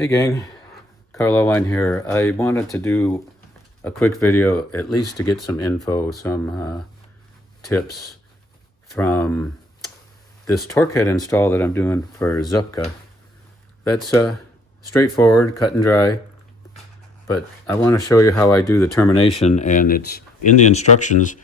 Hey gang, Carl Wine here. I wanted to do a quick video, at least to get some info, some tips from this TorqHead install that I'm doing for Zupka. That's straightforward, cut and dry, but I want to show you how I do the termination, and it's in the instructions,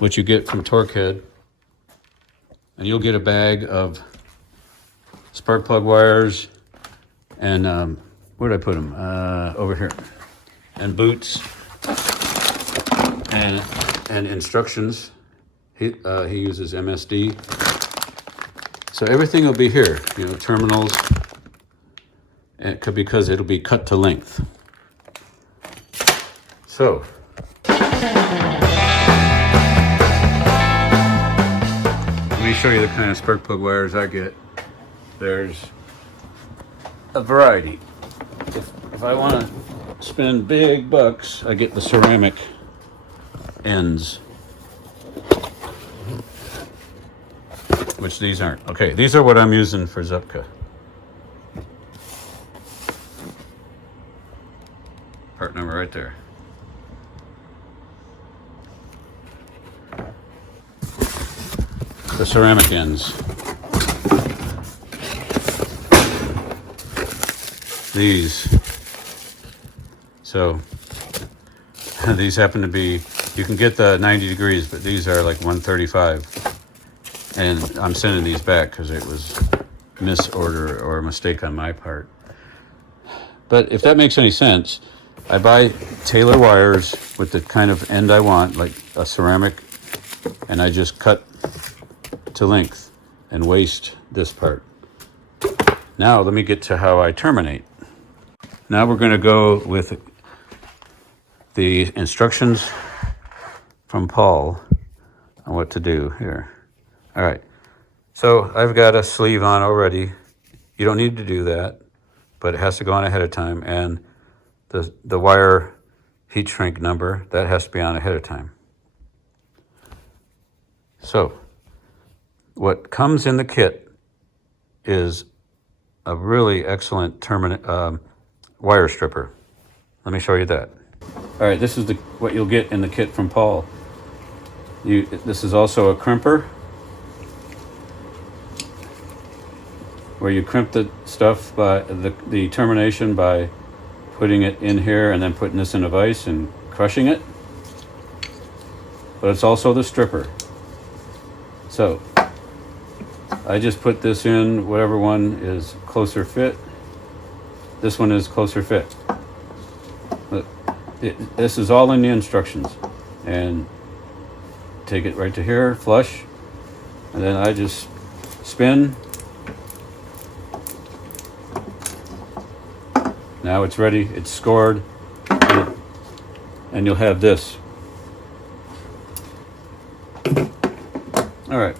what you get from TorqHead. And you'll get a bag of spark plug wires, and where did I put them? Over here. And boots and instructions. He uses MSD. So everything will be here, you know, terminals, and because it'll be cut to length. So let me show you the kind of spark plug wires I get. There's a variety. If I want to spend big bucks, I get the ceramic ends, which these aren't. Okay, these are what I'm using for Zupka. Part number right there. The ceramic ends. These. So these happen to be, you can get the 90 degrees, but these are like 135. And I'm sending these back because it was misorder or a mistake on my part. But if that makes any sense, I buy tailor wires with the kind of end I want, like a ceramic, and I just cut to length and waste this part. Now let me get to how I terminate. Now we're going to go with the instructions from Paul on what to do here. All right, so I've got a sleeve on already. You don't need to do that, but it has to go on ahead of time. And the wire heat shrink number, that has to be on ahead of time. So what comes in the kit is a really excellent wire stripper. Let me show you that. All right, this is what you'll get in the kit from Paul. This is also a crimper, where you crimp the stuff by the termination by putting it in here and then putting this in a vise and crushing it. But it's also the stripper. So I just put this in, whatever one is closer fit. This one is closer fit. Look, this is all in the instructions. And take it right to here, flush, and then I just spin. Now it's ready, it's scored, and you'll have this. All right.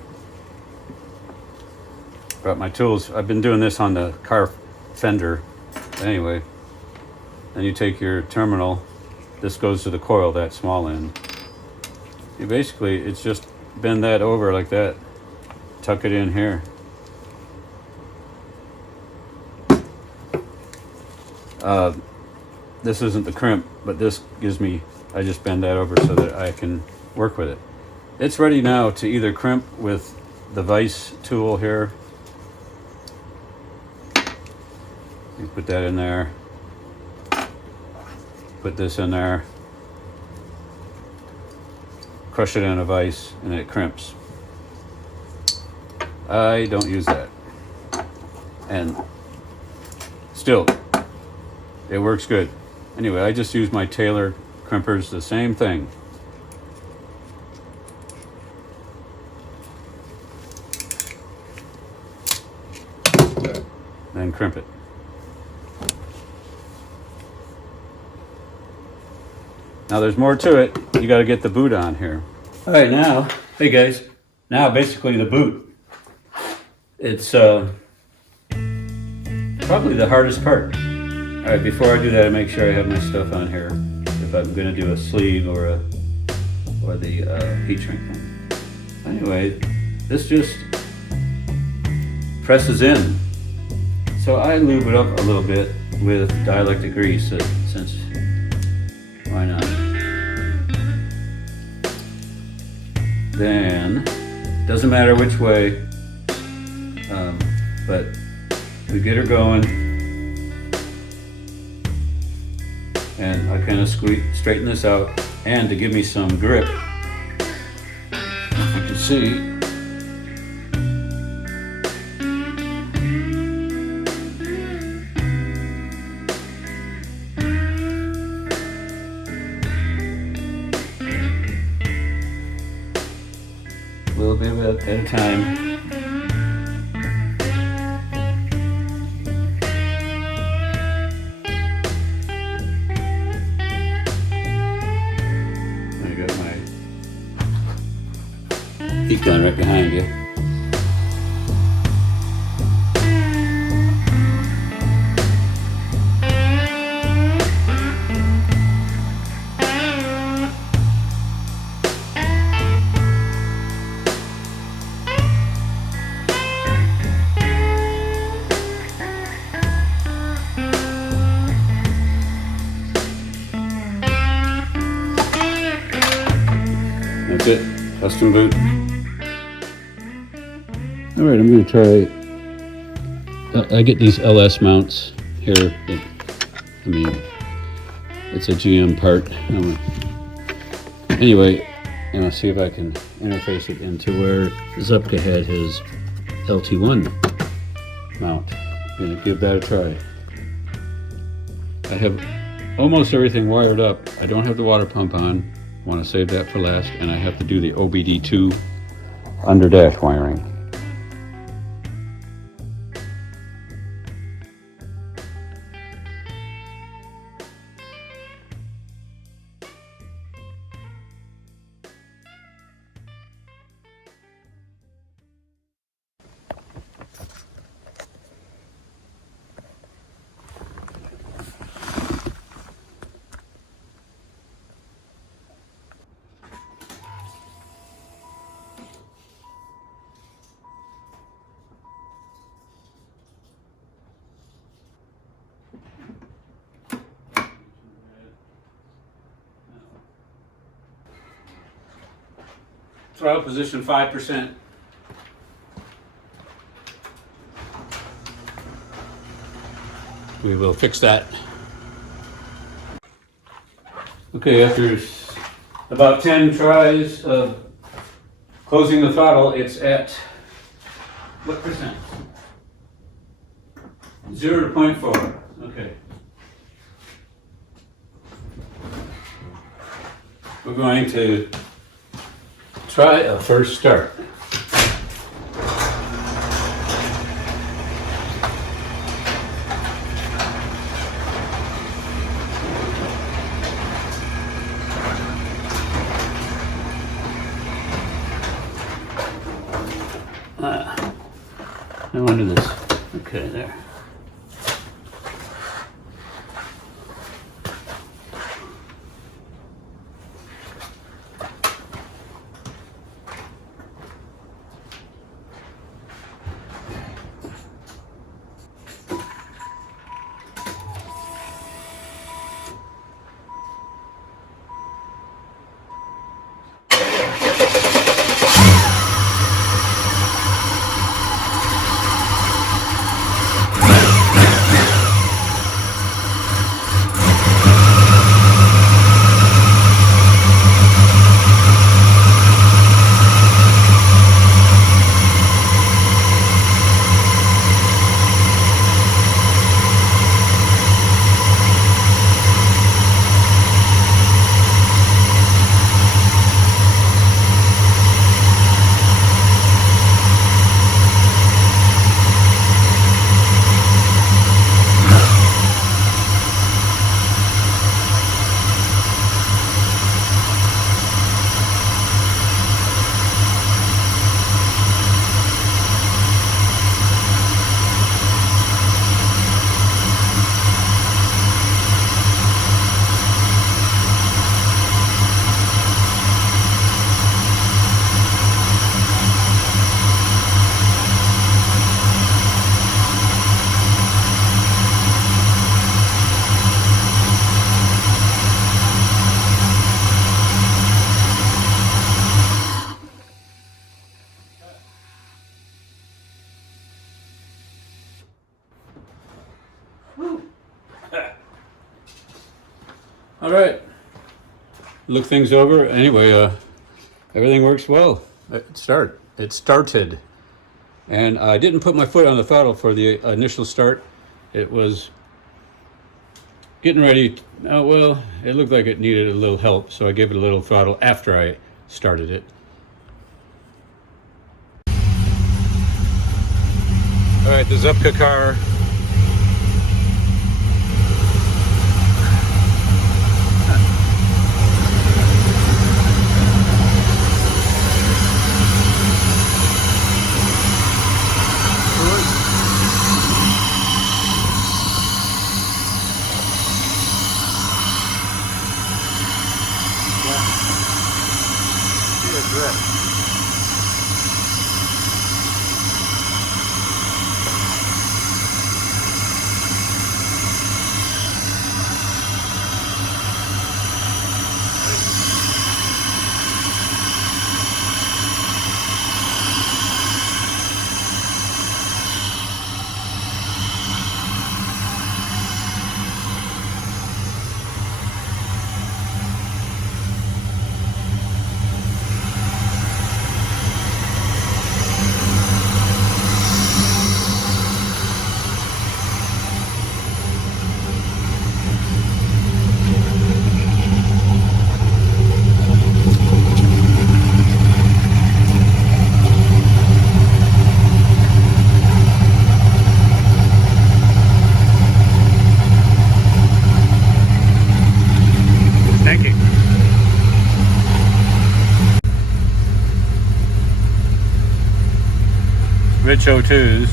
Brought my tools. I've been doing this on the car fender. Anyway, then you take your terminal. This goes to the coil, that small end. You basically, it's just bend that over like that. Tuck it in here. This isn't the crimp, but this gives me, I just bend that over so that I can work with it. It's ready now to either crimp with the vise tool here. You put that in there. Put this in there. Crush it in a vise and it crimps. I don't use that. And still, it works good. Anyway, I just use my Taylor crimpers, the same thing. Then crimp it. Now there's more to it. You got to get the boot on here. All right, now, hey guys. Now basically the boot. It's probably the hardest part. All right, before I do that, I make sure I have my stuff on here. If I'm going to do a sleeve or the heat shrink thing. Anyway, this just presses in. So I lube it up a little bit with dielectric grease, since why not? Then, doesn't matter which way, but we get her going, and I kind of straighten this out, and to give me some grip, you can see, a little bit at a time. I got my heat gun right behind you. That's it, custom boot. All right, I'm going to try, I get these LS mounts here. I mean, it's a GM part. Anyway, and I'll see if I can interface it into where Zupka had his LT1 mount. I'm going to give that a try. I have almost everything wired up. I don't have the water pump on. I want to save that for last, and I have to do the OBD2 under dash wiring. Throttle position 5%. We will fix that. Okay, after about 10 tries of closing the throttle, it's at what percent? 0 to 0.4. Okay. We're going to try a first start. No wonder this. Okay, there. All right. Look things over. Anyway, everything works well. It started. And I didn't put my foot on the throttle for the initial start. It was getting ready. Well, it looked like it needed a little help, so I gave it a little throttle after I started it. All right, the Zupka car. Rich O2s.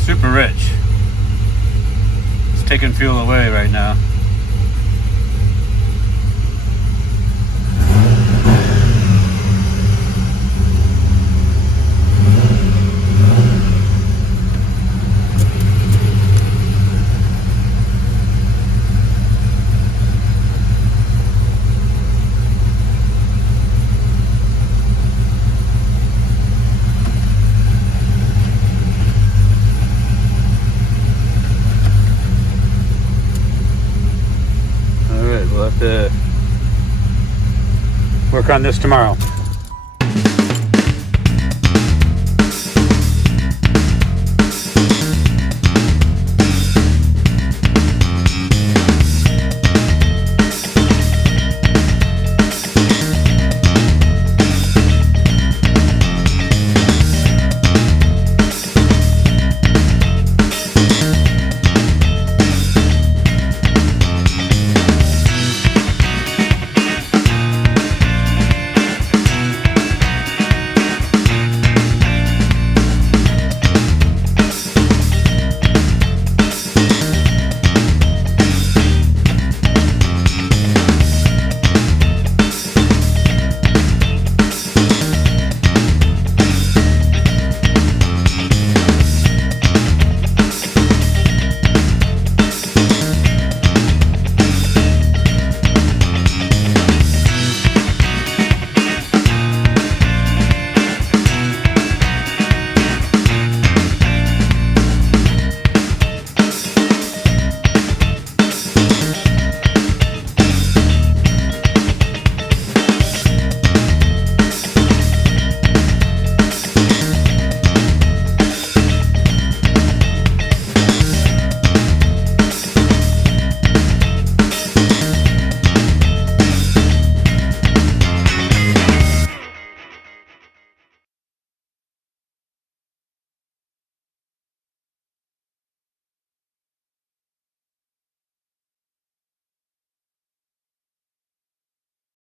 Super rich. It's taking fuel away right now. We'll have to work on this tomorrow.